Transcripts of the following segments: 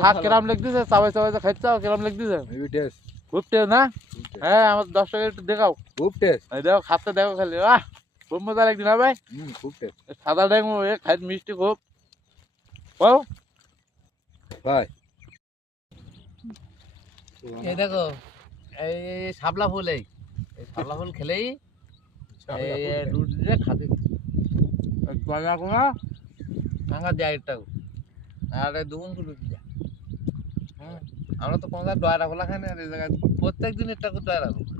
শাক কিরাম লাগতেছে, চাবাই চাবাই খাইতে কিরাম লাগতেছে? খুব টেস্ট না? হ্যাঁ, আমার 10 টাকা একটু দেখাও। খুব টেস্ট। দেখো খাতে দেখো খালি, খুব মজা লাগছে না ভাই? খুব টেস্ট সাদা ডেঙ্গু খাইতে মিষ্টি খুব। ও ভাই। এই দেখো, এই শাপলা ফুল, এই শাপলা ফুল খেলেই রুটি দিয়ে খাতে বাজা কোনা ভাঙা যায় একটা আর দুগুণ রুটি দেয়। আমরা তো কোনো ডয়রা খোলা খাই না, এই জায়গায় প্রত্যেক দিন একটা করে ডয়রা খোলা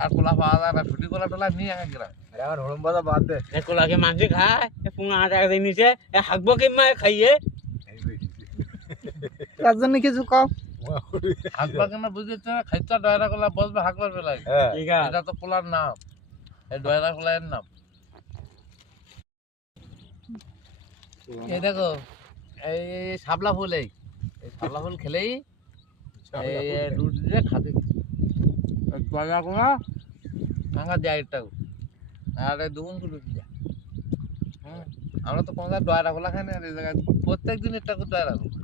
আর খোলা পাওয়া যায় না। ছুটি খোলা টোলা নিয়ে আগে গ্রাম এখন হরম বাজা বাদ দে। কোলাকে মানসি খায় 15 টাকা নিচে হাঁকবো কিমা খাইয়ে তার জন্য কিছু কম হাঁকবা কেন বুঝতে খাইতে ডয়রা খোলা বসবে হাঁকবার বেলায়। ঠিক আছে এটা তো পোলার নাম, এই ডয়রা খোলার নাম। এই দেখো, এই শাপলা ফুল, এই শাপলা ফুল খেলেই রুটি দিয়ে খাতে বাজা কোনা ভাঙা যায় একটা আর দুগুণ রুটি দেয়। আমরা তো কোনো ডয়রা খোলা খাই না, এই জায়গায় প্রত্যেক দিন একটা করে ডয়রা খোলা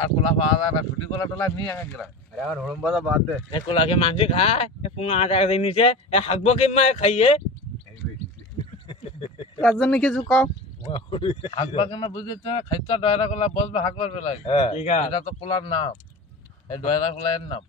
আর খোলা পাওয়া যায় না। ছুটি খোলা টোলা নিয়ে আগে গ্রাম এখন হরম বাজা বাদ দে। কোলাকে মানসি খায় 15 টাকা নিচে হাঁকবো কিমা খাইয়ে তার জন্য কিছু কম হাঁকবা কেন বুঝতে খাইতে ডয়রা খোলা বসবে হাঁকবার বেলায়। ঠিক আছে এটা তো পোলার নাম, এই ডয়রা খোলার নাম।